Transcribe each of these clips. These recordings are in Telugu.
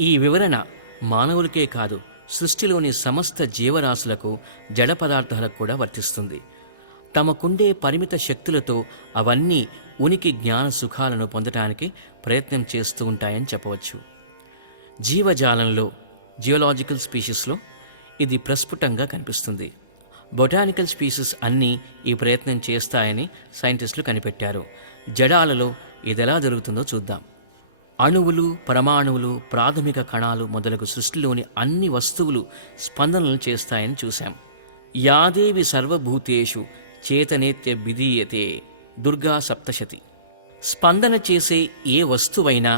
ఈ వివరణ మానవులకే కాదు, సృష్టిలోని సమస్త జీవరాశులకు, జడ పదార్థాలకు కూడా వర్తిస్తుంది. తమకుండే పరిమిత శక్తులతో అవన్నీ ఉనికి జ్ఞాన సుఖాలను పొందటానికి ప్రయత్నం చేస్తూ ఉంటాయని చెప్పవచ్చు. జీవజాలంలో, జియోలాజికల్ స్పీషీస్లో ఇది ప్రస్ఫుటంగా కనిపిస్తుంది. బొటానికల్ స్పీసీస్ అన్నీ ఈ ప్రయత్నం చేస్తాయని సైంటిస్టులు కనిపెట్టారు. జడాలలో ఇదెలా జరుగుతుందో చూద్దాం. అణువులు, పరమాణువులు, ప్రాథమిక కణాలు మొదలగు సృష్టిలోని అన్ని వస్తువులు స్పందనలు చేస్తాయని చూశాం. యాదేవి సర్వభూతేషు చేతనేత్య విధీయతే దుర్గా సప్తశతి. స్పందన చేసే ఏ వస్తువైనా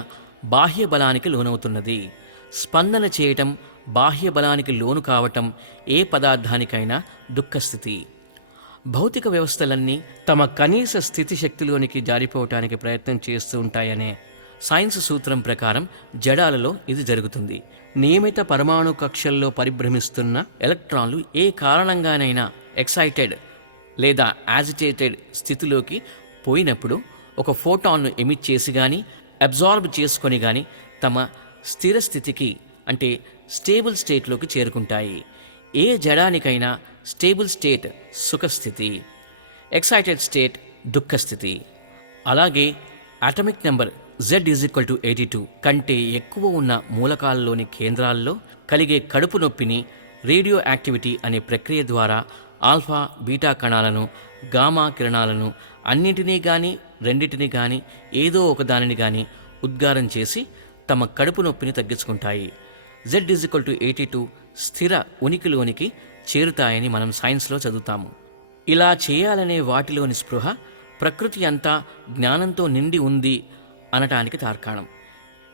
బాహ్య బలానికి లోనవుతున్నది. స్పందన చేయటం, బాహ్య బలానికి లోను కావటం ఏ పదార్థానికైనా దుఃఖస్థితి. భౌతిక వ్యవస్థలన్నీ తమ కనీస స్థితి శక్తిలోనికి జారిపోవటానికి ప్రయత్నం చేస్తూ ఉంటాయనే సైన్స్ సూత్రం ప్రకారం జడాలలో ఇది జరుగుతుంది. నియమిత పరమాణు కక్షల్లో పరిభ్రమిస్తున్న ఎలక్ట్రాన్లు ఏ కారణంగానైనా ఎక్సైటెడ్ లేదా యాజిటేటెడ్ స్థితిలోకి పోయినప్పుడు ఒక ఫోటాన్ను ఎమిట్ చేసి కానీ అబ్జార్బ్ చేసుకొని కానీ తమ స్థిర స్థితికి అంటే స్టేబుల్ స్టేట్లోకి చేరుకుంటాయి. ఏ జడానికైనా స్టేబుల్ స్టేట్ సుఖస్థితి, ఎక్సైటెడ్ స్టేట్ దుఃఖస్థితి. అలాగే అటామిక్ నెంబర్ Z=82 కంటే ఎక్కువ ఉన్న మూలకాలలోని కేంద్రాల్లో కలిగే కడుపు నొప్పిని రేడియో యాక్టివిటీ అనే ప్రక్రియ ద్వారా ఆల్ఫా, బీటా కణాలను, గామా కిరణాలను అన్నింటినీ కానీ రెండింటినీ కానీ ఏదో ఒకదానిని కానీ ఉద్గారం చేసి తమ కడుపు నొప్పిని తగ్గించుకుంటాయి. Z=82 స్థిర ఉనికిలోనికి చేరుతాయని మనం సైన్స్లో చదువుతాము. ఇలా చేయాలనే వాటిలోని స్పృహ ప్రకృతి అంతా జ్ఞానంతో నిండి ఉంది అనటానికి తార్కాణం.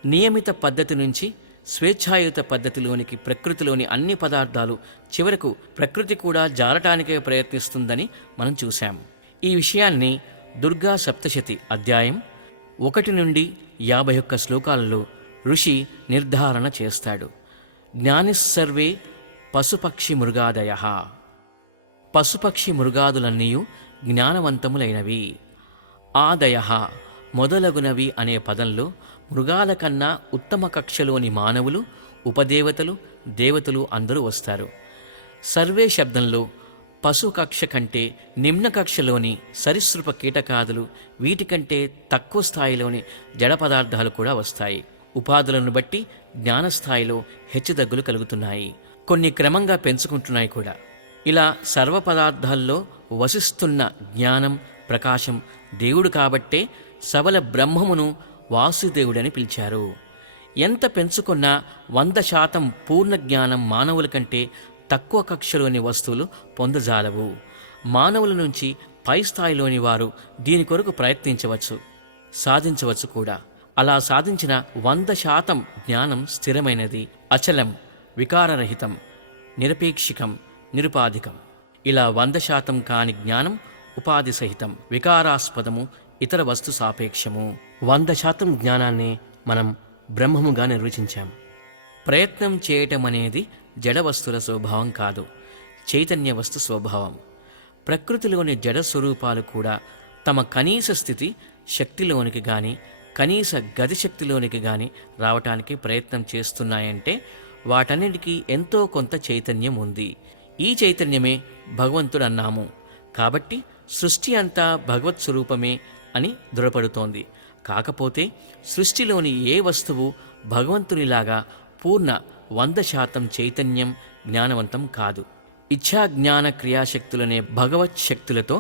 నియమిత పద్ధతి నుంచి స్వేచ్ఛాయుత పద్ధతిలోనికి ప్రకృతిలోని అన్ని పదార్థాలు చివరకు ప్రకృతి కూడా జారటానికే ప్రయత్నిస్తుందని మనం చూశాం. ఈ విషయాన్ని దుర్గా సప్తశతి అధ్యాయం 1 నుండి 51 శ్లోకాలలో ఋషి నిర్ధారణ చేస్తాడు. జ్ఞానిస్సర్వే పశుపక్షి మృగాదయః. పశుపక్షి మృగాదులన్నీయు జ్ఞానవంతములైనవి. ఆదయః మొదలగునవి అనే పదంలో మృగాల కన్నా ఉత్తమ కక్షలోని మానవులు, ఉపదేవతలు, దేవతలు అందరూ వస్తారు. సర్వే శబ్దంలో పశు కక్ష కంటే నిమ్న కక్షలోని సరీసృప కీటకాదులు, వీటికంటే తక్కువ స్థాయిలోని జడ పదార్థాలు కూడా వస్తాయి. ఉపాధులను బట్టి జ్ఞానస్థాయిలో హెచ్చుతగ్గులు కలుగుతున్నాయి. కొన్ని క్రమంగా పెంచుకుంటున్నాయి కూడా. ఇలా సర్వ పదార్థాల్లో వసిస్తున్న జ్ఞానం, ప్రకాశం దేవుడు కాబట్టే సబల బ్రహ్మమును వాసుదేవుడని పిలిచారు. ఎంత పెంచుకున్నా 100% పూర్ణ జ్ఞానం మానవుల కంటే తక్కువ కక్షలోని వస్తువులు పొందజాలవు. మానవుల నుంచి పై స్థాయిలోని వారు దీని కొరకు ప్రయత్నించవచ్చు, సాధించవచ్చు కూడా. అలా సాధించిన 100% జ్ఞానం స్థిరమైనది, అచలం, వికారరహితం, నిరపేక్షికం, నిరుపాధికం. ఇలా 100% కాని జ్ఞానం ఉపాధి సహితం, వికారాస్పదము, ఇతర వస్తు సాపేక్షము. 100% జ్ఞానాన్ని మనం బ్రహ్మముగా నిర్వచించాం. ప్రయత్నం చేయటం అనేది జడ వస్తుల స్వభావం కాదు, చైతన్య వస్తు స్వభావం. ప్రకృతిలోని జడ స్వరూపాలు కూడా తమ కనీస స్థితి శక్తిలోనికి కానీ కనీస గతిశక్తిలోనికి కానీ రావటానికి ప్రయత్నం చేస్తున్నాయంటే వాటన్నిటికీ ఎంతో కొంత చైతన్యం ఉంది. ఈ చైతన్యమే భగవంతుడు అన్నాము. కాబట్టి సృష్టి అంతా భగవత్ స్వరూపమే అని దృఢపడుతోంది. కాకపోతే సృష్టిలోని ఏ వస్తువు భగవంతునిలాగా పూర్ణ 100% చైతన్యం, జ్ఞానవంతం కాదు. ఇచ్ఛా జ్ఞాన క్రియాశక్తులనే భగవత్ శక్తులతో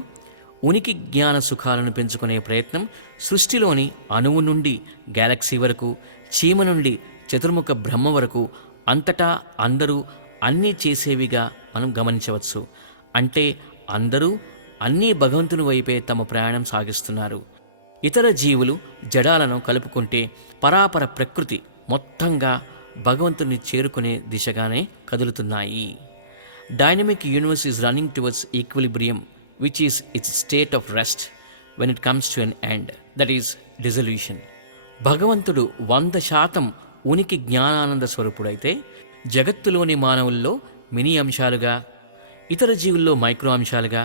ఉనికి జ్ఞాన సుఖాలను పెంచుకునే ప్రయత్నం సృష్టిలోని అణువు నుండి గ్యాలక్సీ వరకు, చీమ నుండి చతుర్ముఖ బ్రహ్మ వరకు అంతటా అందరూ అన్నీ చేసేవిగా మనం గమనించవచ్చు. అంటే అందరూ అన్నీ భగవంతుని వైపే తమ ప్రయాణం సాగిస్తున్నారు. ఇతర జీవులు, జడాలను కలుపుకుంటే పరాపర ప్రకృతి మొత్తంగా భగవంతుని చేరుకునే దిశగానే కదులుతున్నాయి. Dynamic universe is running towards equilibrium which is its state of rest when it comes to an end, that is dissolution. భగవంతుడు 100% ఉనికి జ్ఞానానంద స్వరూపుడైతే జగత్తులోని మానవుల్లో మినీ అంశాలుగా, ఇతర జీవుల్లో మైక్రో అంశాలుగా,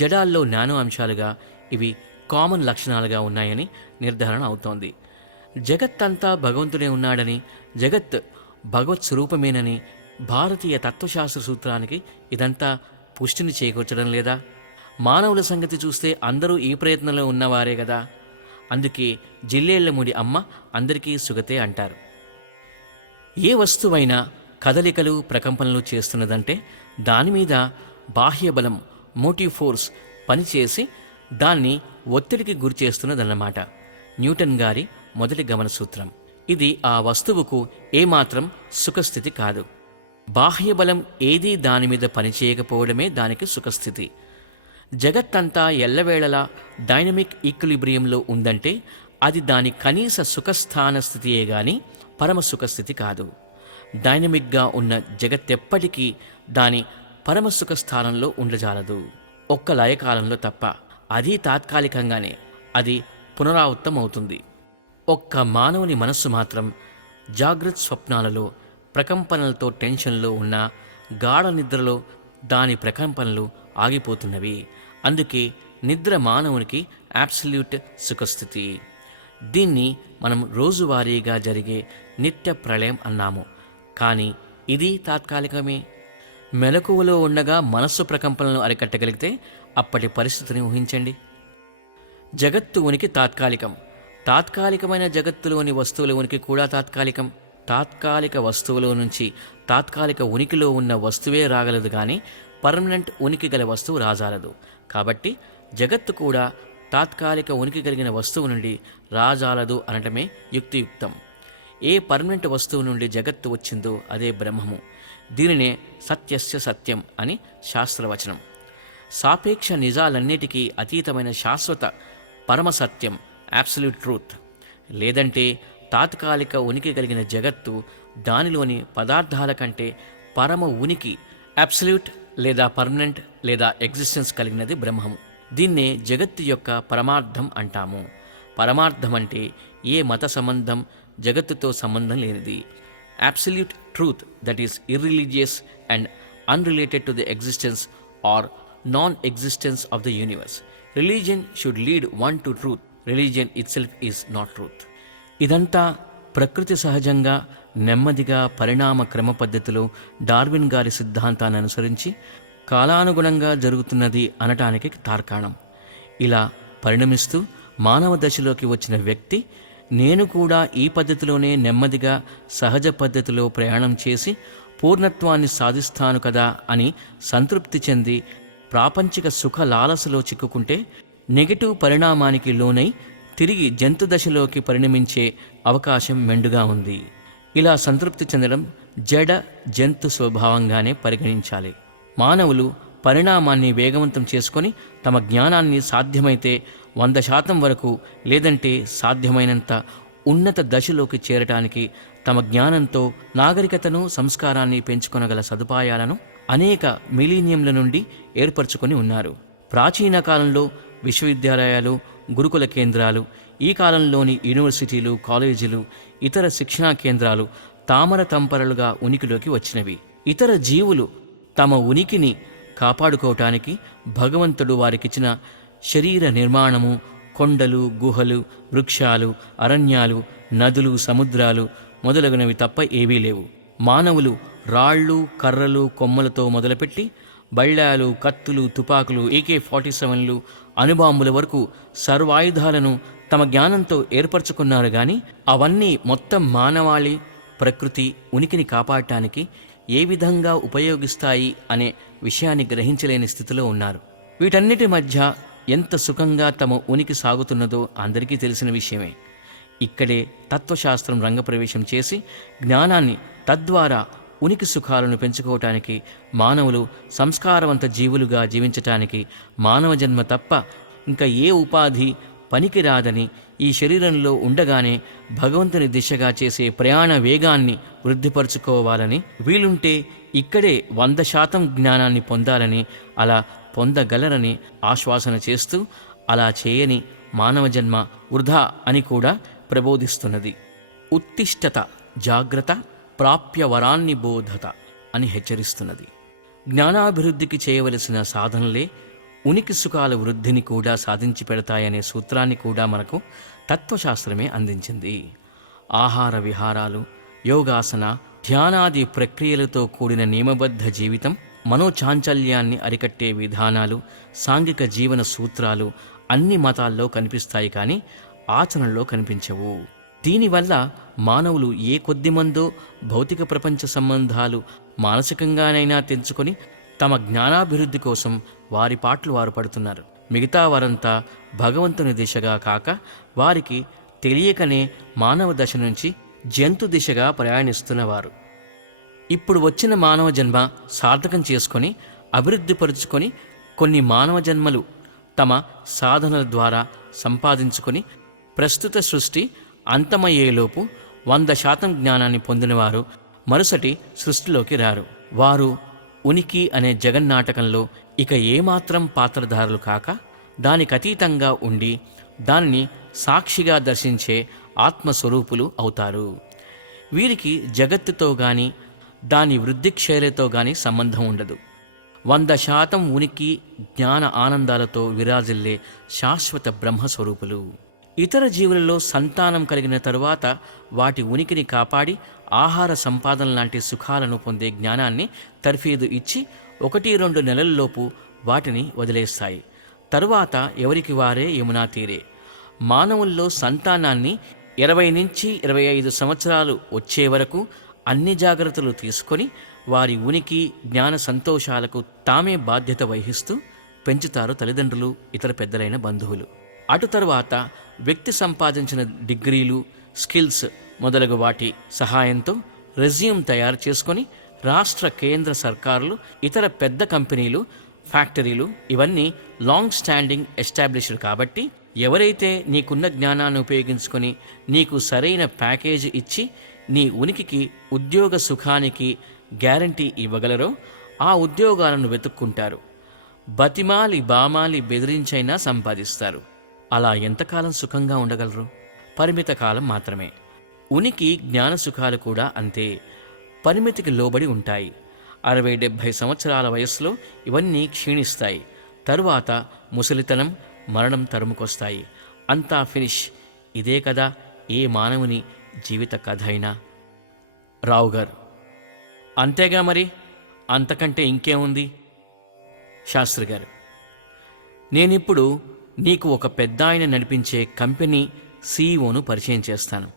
జడాల్లో నానో అంశాలుగా ఇవి కామన్ లక్షణాలుగా ఉన్నాయని నిర్ధారణ అవుతోంది. జగత్తంతా భగవంతుడే ఉన్నాడని, జగత్ భగవత్ స్వరూపమేనని భారతీయ తత్వశాస్త్ర సూత్రానికి ఇదంతా పుష్టిని చేకూర్చడం లేదా? మానవుల సంగతి చూస్తే అందరూ ఈ ప్రయత్నంలో ఉన్నవారే కదా. అందుకే జిల్లేళ్లముడి అమ్మ అందరికీ సుగతే అంటారు. ఏ వస్తువైనా కదలికలు ప్రకంపనలు చేస్తున్నదంటే దానిమీద బాహ్యబలం, మోటివ్ ఫోర్స్ పనిచేసి దాన్ని ఒత్తిడికి గురి చేస్తున్నదన్నమాట. న్యూటన్ గారి మొదటి గమన సూత్రం ఇది. ఆ వస్తువుకు ఏమాత్రం సుఖస్థితి కాదు. బాహ్యబలం ఏదీ దానిమీద పనిచేయకపోవడమే దానికి సుఖస్థితి. జగత్తంతా ఎల్లవేళలా డైనమిక్ ఈక్విలిబ్రియంలో ఉందంటే అది దాని కనీస సుఖస్థాన స్థితియే గాని పరమ సుఖస్థితి కాదు. డైనమిక్గా ఉన్న జగత్తెప్పటికీ దాని పరమ సుఖస్థానంలో ఉండజాలదు, ఒక్క లయకాలంలో తప్ప. అది తాత్కాలికంగానే అది పునరావృత్తమవుతుంది. ఒక్క మానవుని మనస్సు మాత్రం జాగ్రత్త స్వప్నాలలో ప్రకంపనలతో టెన్షన్లో ఉన్న గాఢ నిద్రలో దాని ప్రకంపనలు ఆగిపోతున్నవి. అందుకే నిద్ర మానవునికి అబ్సల్యూట్ సుఖస్థితి. దీన్ని మనం రోజువారీగా జరిగే నిత్య ప్రళయం అన్నాము. కానీ ఇది తాత్కాలికమే. మెలకువలో ఉండగా మనస్సు ప్రకంపనలను అరికట్టగలిగితే అప్పటి పరిస్థితిని ఊహించండి. జగత్తు ఉనికి తాత్కాలికం. తాత్కాలికమైన జగత్తులోని వస్తువుల ఉనికి కూడా తాత్కాలికం. తాత్కాలిక వస్తువులో నుంచి తాత్కాలిక ఉనికిలో ఉన్న వస్తువే రాగలదు కానీ పర్మనెంట్ ఉనికి గల వస్తువు రాజాలదు. కాబట్టి జగత్తు కూడా తాత్కాలిక ఉనికి కలిగిన వస్తువు నుండి రాజాలదు అనటమే యుక్తియుక్తం. ఏ పర్మనెంట్ వస్తువు నుండి జగత్తు వచ్చిందో అదే బ్రహ్మము. దీనినే సత్యస్య సత్యం అని శాస్త్రవచనం. సాపేక్ష నిజాలన్నిటికీ అతీతమైన శాశ్వత పరమసత్యం అబ్సల్యూట్ ట్రూత్. లేదంటే తాత్కాలిక ఉనికి కలిగిన జగత్తు దానిలోని పదార్థాల కంటే పరమ ఉనికి అబ్సల్యూట్ లేదా పర్మనెంట్ లేదా ఎగ్జిస్టెన్స్ కలిగినది బ్రహ్మము. దీన్నే జగత్తు యొక్క పరమార్థం అంటాము. పరమార్థం అంటే ఏ మత సంబంధం, జగత్తుతో సంబంధం లేనిది. Absolute truth that is irreligious and unrelated to the existence or non existence of the universe. Religion should lead one to truth. Religion itself is not truth. ఇదంతా ప్రకృతి సహజంగా నెమ్మదిగా పరిణామ క్రమ పద్ధతిలో డార్విన్ గారి సిద్ధాంతాన్ని అనుసరించి కాలానుగుణంగా జరుగుతున్నది అనటానికి తార్కాణం. ఇలా పరిణమిస్తూ మానవ దశలోకి వచ్చిన వ్యక్తి నేను కూడా ఈ పద్ధతిలోనే నెమ్మదిగా సహజ పద్ధతిలో ప్రయాణం చేసి పూర్ణత్వాన్ని సాధిస్తాను కదా అని సంతృప్తి చెంది ప్రాపంచిక సుఖ లాలసలో చిక్కుకుంటే నెగటివ్ పరిణామానికి లోనై తిరిగి జంతు దశలోకి పరిణమించే అవకాశం మెండుగా ఉంది. ఇలా సంతృప్తి చెందడం జడ జంతు స్వభావంగానే పరిగణించాలి. మానవులు పరిణామాన్ని వేగవంతం చేసుకొని తమ జ్ఞానాన్ని సాధ్యమైతే 100% వరకు, లేదంటే సాధ్యమైనంత ఉన్నత దశలోకి చేరటానికి తమ జ్ఞానంతో నాగరికతను, సంస్కారాన్ని పెంచుకొనగల సదుపాయాలను అనేక మిలీనియంల నుండి ఏర్పరచుకొని ఉన్నారు. ప్రాచీన కాలంలో విశ్వవిద్యాలయాలు, గురుకుల కేంద్రాలు, ఈ కాలంలోని యూనివర్సిటీలు, కాలేజీలు, ఇతర శిక్షణా కేంద్రాలు తామర తంపరలుగా ఉనికిలోకి వచ్చినవి. ఇతర జీవులు తమ ఉనికిని కాపాడుకోవటానికి భగవంతుడు వారికిచ్చిన శరీర నిర్మాణము, కొండలు, గుహలు, వృక్షాలు, అరణ్యాలు, నదులు, సముద్రాలు మొదలగునవి తప్ప ఏవీ లేవు. మానవులు రాళ్ళు, కర్రలు, కొమ్మలతో మొదలుపెట్టి బళ్ళాలు, కత్తులు, తుపాకులు, AK-47లు, అణుబాంబుల వరకు సర్వాయుధాలను తమ జ్ఞానంతో ఏర్పరచుకున్నారు. గాని అవన్నీ మొత్తం మానవాళి ప్రకృతి ఉనికిని కాపాడటానికి ఏ విధంగా ఉపయోగిస్తాయి అనే విషయాన్ని గ్రహించలేని స్థితిలో ఉన్నారు. వీటన్నిటి మధ్య ఎంత సుఖంగా తమ ఉనికి సాగుతున్నదో అందరికీ తెలిసిన విషయమే. ఇక్కడే తత్వశాస్త్రం రంగప్రవేశం చేసి జ్ఞానాన్ని, తద్వారా ఉనికి సుఖాలను పెంచుకోవటానికి, మానవులు సంస్కారవంత జీవులుగా జీవించటానికి మానవ జన్మ తప్ప ఇంకా ఏ ఉపాధి పనికిరాదని, ఈ శరీరంలో ఉండగానే భగవంతుని దిశగా చేసే ప్రయాణ వేగాన్ని వృద్ధిపరుచుకోవాలని, వీలుంటే ఇక్కడే 100% జ్ఞానాన్ని పొందాలని, అలా పొందగలరని ఆశ్వాసన చేస్తూ అలా చేయని మానవ జన్మ వృధా అని కూడా ప్రబోధిస్తున్నది. ఉత్తిష్టత, జాగ్రత్త, ప్రాప్య వరాన్ని బోధత అని హెచ్చరిస్తున్నది. జ్ఞానాభివృద్ధికి చేయవలసిన సాధనలే ఉనికి సుఖాల వృద్ధిని కూడా సాధించి పెడతాయనే సూత్రాన్ని కూడా మనకు తత్వశాస్త్రమే అందించింది. ఆహార విహారాలు, యోగాసన, ధ్యానాది ప్రక్రియలతో కూడిన నియమబద్ధ జీవితం, మనోచాంచల్యాన్ని అరికట్టే విధానాలు, సాంఘిక జీవన సూత్రాలు అన్ని మతాల్లో కనిపిస్తాయి, కానీ ఆచరణలో కనిపించవు. దీనివల్ల మానవులు ఏ కొద్దిమందో భౌతిక ప్రపంచ సంబంధాలు మానసికంగానైనా తెంచుకొని తమ జ్ఞానాభివృద్ధి కోసం వారి పాట్లు వారు పడుతున్నారు. మిగతా వారంతా భగవంతుని దిశగా కాక వారికి తెలియకనే మానవ దశ నుంచి జంతు దిశగా ప్రయాణిస్తున్నవారు. ఇప్పుడు వచ్చిన మానవ జన్మ సార్థకం చేసుకొని అభివృద్ధిపరుచుకొని కొన్ని మానవ జన్మలు తమ సాధనల ద్వారా సంపాదించుకొని ప్రస్తుత సృష్టి అంతమయ్యేలోపు 100% జ్ఞానాన్ని పొందినవారు మరుసటి సృష్టిలోకి రారు. వారు ఉనికి అనే జగన్నాటకంలో ఇక ఏమాత్రం పాత్రధారులు కాక దానికతీతంగా ఉండి దానిని సాక్షిగా దర్శించే ఆత్మస్వరూపులు అవుతారు. వీరికి జగత్తుతో గాని దాని వృద్ధిక్షేలతో గాని సంబంధం ఉండదు. 100% ఉనికి జ్ఞాన ఆనందాలతో విరాజిల్లే శాశ్వత బ్రహ్మస్వరూపులు. ఇతర జీవులలో సంతానం కలిగిన తరువాత వాటి ఉనికిని కాపాడి ఆహార సంపాదన లాంటి సుఖాలను పొందే జ్ఞానాన్ని తర్ఫీదు ఇచ్చి 1-2 నెలల్లోపు వాటిని వదిలేస్తాయి. తరువాత ఎవరికి వారే యమునా తీరే. మానవుల్లో సంతానాన్ని 20-25 సంవత్సరాలు వచ్చే వరకు అన్ని జాగ్రత్తలు తీసుకొని వారి ఉనికి జ్ఞాన సంతోషాలకు తామే బాధ్యత వహిస్తూ పెంచుతారు తల్లిదండ్రులు, ఇతర పెద్దలైన బంధువులు. అటు తరువాత వ్యక్తి సంపాదించిన డిగ్రీలు, స్కిల్స్ మొదలగు వాటి సహాయంతో రెజ్యూమ్ తయారు చేసుకొని రాష్ట్ర కేంద్ర సర్కారులు, ఇతర పెద్ద కంపెనీలు, ఫ్యాక్టరీలు ఇవన్నీ లాంగ్ స్టాండింగ్ ఎస్టాబ్లిష్డ్ కాబట్టి ఎవరైతే నీకున్న జ్ఞానాన్ని ఉపయోగించుకొని నీకు సరైన ప్యాకేజీ ఇచ్చి నీ ఉనికికి ఉద్యోగ సుఖానికి గ్యారంటీ ఇవ్వగలరో ఆ ఉద్యోగాలను వెతుక్కుంటారు. బతిమాలి బామాలి బెదిరించైనా సంపాదిస్తారు. అలా ఎంతకాలం సుఖంగా ఉండగలరు? పరిమిత కాలం మాత్రమే. ఉనికి జ్ఞాన సుఖాలు కూడా అంతే, పరిమితికి లోబడి ఉంటాయి. 60-70 సంవత్సరాల వయస్సులో ఇవన్నీ క్షీణిస్తాయి. తరువాత ముసలితనం, మరణం తరుముకొస్తాయి. అంతా ఫినిష్. ఇదే కదా ఏ మానవుని జీవిత కథ అయినా. రావు గారు: అంతేగా మరి, అంతకంటే ఇంకేముంది? శాస్త్రి గారు: నేనిప్పుడు నీకు ఒక పెద్ద ఆయన నడిపించే కంపెనీ సీఈఓను పరిచయం చేస్తాను.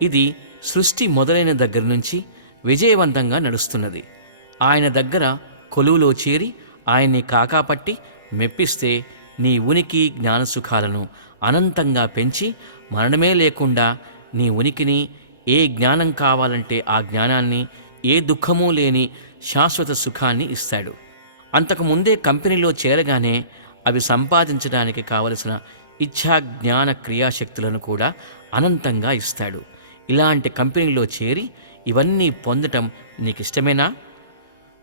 ఇది సృష్టి మొదలైన దగ్గర నుంచి విజయవంతంగా నడుస్తున్నది. ఆయన దగ్గర కొలువులో చేరి ఆయన్ని కాకాపట్టి మెప్పిస్తే నీ ఉనికి జ్ఞానసుఖాలను అనంతంగా పెంచి మరణమే లేకుండా నీ ఉనికిని, ఏ జ్ఞానం కావాలంటే ఆ జ్ఞానాన్ని, ఏ దుఃఖమూ లేని శాశ్వత సుఖాన్ని ఇస్తాడు. అంతకుముందే కంపెనీలో చేరగానే అవి సంపాదించడానికి కావలసిన ఇచ్ఛా జ్ఞాన క్రియాశక్తులను కూడా అనంతంగా ఇస్తాడు. ఇలాంటి కంపెనీలో చేరి ఇవన్నీ పొందటం నీకిష్టమేనా?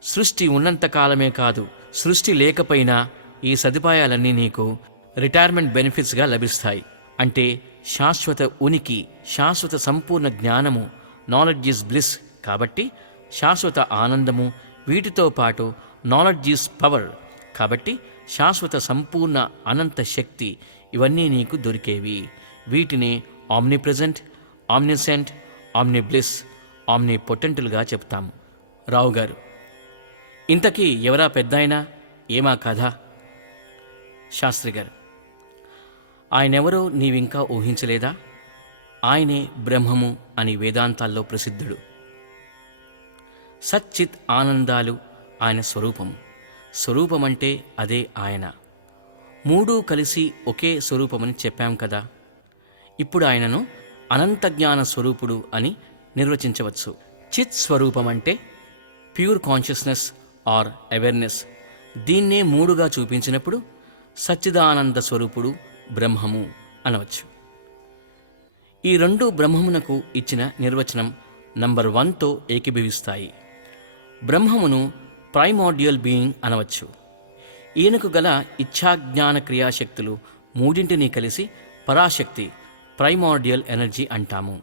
సృష్టి ఉన్నంతకాలమే కాదు, సృష్టి లేకపోయినా ఈ సదుపాయాలన్నీ నీకు రిటైర్మెంట్ బెనిఫిట్స్గా లభిస్తాయి. అంటే శాశ్వత ఉనికి, శాశ్వత సంపూర్ణ జ్ఞానము, నాలెడ్జ్ ఈజ్ బ్లిస్. కాబట్టి శాశ్వత ఆనందము, వీటితో పాటు నాలెడ్జ్ ఈజ్ పవర్. కాబట్టి శాశ్వత సంపూర్ణ అనంత శక్తి, ఇవన్నీ నీకు దొరికేవి. వీటిని ఆమ్నిప్రెజెంట్, ఆమ్నిసెంట్, ఆమ్నిబ్లిస్, ఆమ్నిపొటెంటులుగా చెప్తాము. రావు గారు: ఇంతకీ ఎవరా పెద్దాయన? ఏమా కథ? శాస్త్రి గారు: ఆయనెవరో నీవింకా ఊహించలేదా? ఆయనే బ్రహ్మము అని వేదాంతాల్లో ప్రసిద్ధుడు. సచ్చిత్ ఆనందాలు ఆయన స్వరూపము. స్వరూపమంటే అదే ఆయన. మూడూ కలిసి ఒకే స్వరూపమని చెప్పాం కదా. ఇప్పుడు ఆయనను అనంత జ్ఞాన స్వరూపుడు అని నిర్వచించవచ్చు. చిత్ స్వరూపం అంటే ప్యూర్ కాన్షియస్నెస్ ఆర్ అవేర్నెస్. దీన్నే మూడుగా చూపించినప్పుడు సచ్చిదానంద స్వరూపుడు, బ్రహ్మము అనవచ్చు. ఈ రెండు బ్రహ్మమునకు ఇచ్చిన నిర్వచనం నంబర్ 1తో ఏకీభవిస్తాయి. బ్రహ్మమును ప్రైమార్డియల్ బీయింగ్ అనవచ్చు. ఈయనకు గల ఇచ్ఛాజ్ఞాన క్రియాశక్తులు మూడింటినీ కలిసి పరాశక్తి, ప్రైమార్డియల్ ఎనర్జీ అంటాము.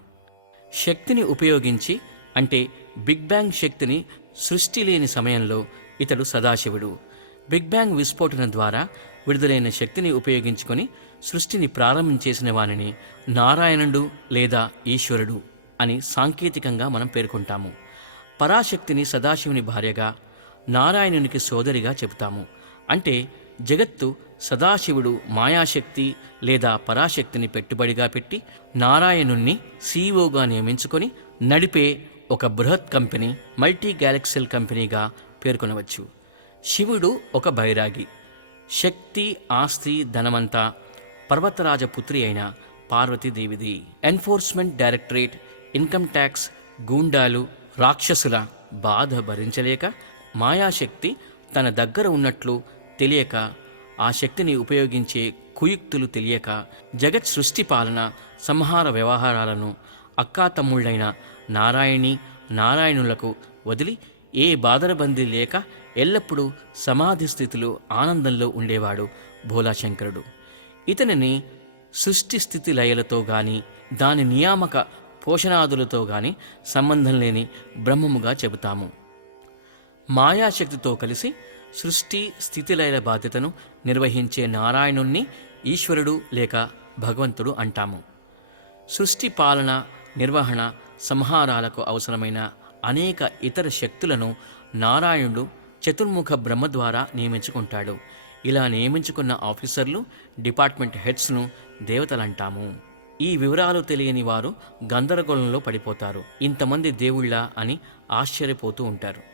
శక్తిని ఉపయోగించి, అంటే బిగ్ బ్యాంగ్ శక్తిని సృష్టి లేని సమయంలో ఇతడు సదాశివుడు. బిగ్ బ్యాంగ్ విస్ఫోటన ద్వారా విడుదలైన శక్తిని ఉపయోగించుకొని సృష్టిని ప్రారంభించేసిన వానిని నారాయణుడు లేదా ఈశ్వరుడు అని సాంకేతికంగా మనం పేర్కొంటాము. పరాశక్తిని సదాశివుని భార్యగా, నారాయణునికి సోదరిగా చెబుతాము. అంటే జగత్తు సదాశివుడు మాయాశక్తి లేదా పరాశక్తిని పెట్టుబడిగా పెట్టి నారాయణుణ్ణి సీఈఓగా నియమించుకొని నడిపే ఒక బృహత్ కంపెనీ, మల్టీ గ్యాలక్సిల్ కంపెనీగా పేర్కొనవచ్చు. శివుడు ఒక బైరాగి. శక్తి, ఆస్తి, ధనమంతా పర్వతరాజ పుత్రి అయిన పార్వతీదేవిది. ఎన్ఫోర్స్మెంట్ డైరెక్టరేట్, ఇన్కమ్ ట్యాక్స్, గూండాలు, రాక్షసుల బాధ భరించలేక మాయాశక్తి తన దగ్గర ఉన్నట్లు తెలియక, ఆ శక్తిని ఉపయోగించే కుయుక్తులు తెలియక జగత్ సృష్టి పాలన, సంహార వ్యవహారాలను అక్కాతమ్ముళ్ళైన నారాయణి, నారాయణులకు వదిలి ఏ బాదరబందీ లేక ఎల్లప్పుడూ సమాధి స్థితిలో ఆనందంలో ఉండేవాడు భోలాశంకరుడు. ఇతనిని సృష్టి స్థితి లయలతో గాని, దాని నియామక పోషణాదులతో గాని సంబంధం లేని బ్రహ్మముగా చెబుతాము. మాయాశక్తితో కలిసి సృష్టి స్థితిలయల బాధ్యతను నిర్వహించే నారాయణుణ్ణి ఈశ్వరుడు లేక భగవంతుడు అంటాము. సృష్టి పాలన, నిర్వహణ, సంహారాలకు అవసరమైన అనేక ఇతర శక్తులను నారాయణుడు చతుర్ముఖ బ్రహ్మ ద్వారా నియమించుకుంటాడు. ఇలా నియమించుకున్న ఆఫీసర్లు, డిపార్ట్మెంట్ హెడ్స్ను దేవతలంటాము. ఈ వివరాలు తెలియని వారు గందరగోళంలో పడిపోతారు. ఇంతమంది దేవుళ్ళా అని ఆశ్చర్యపోతూ ఉంటారు.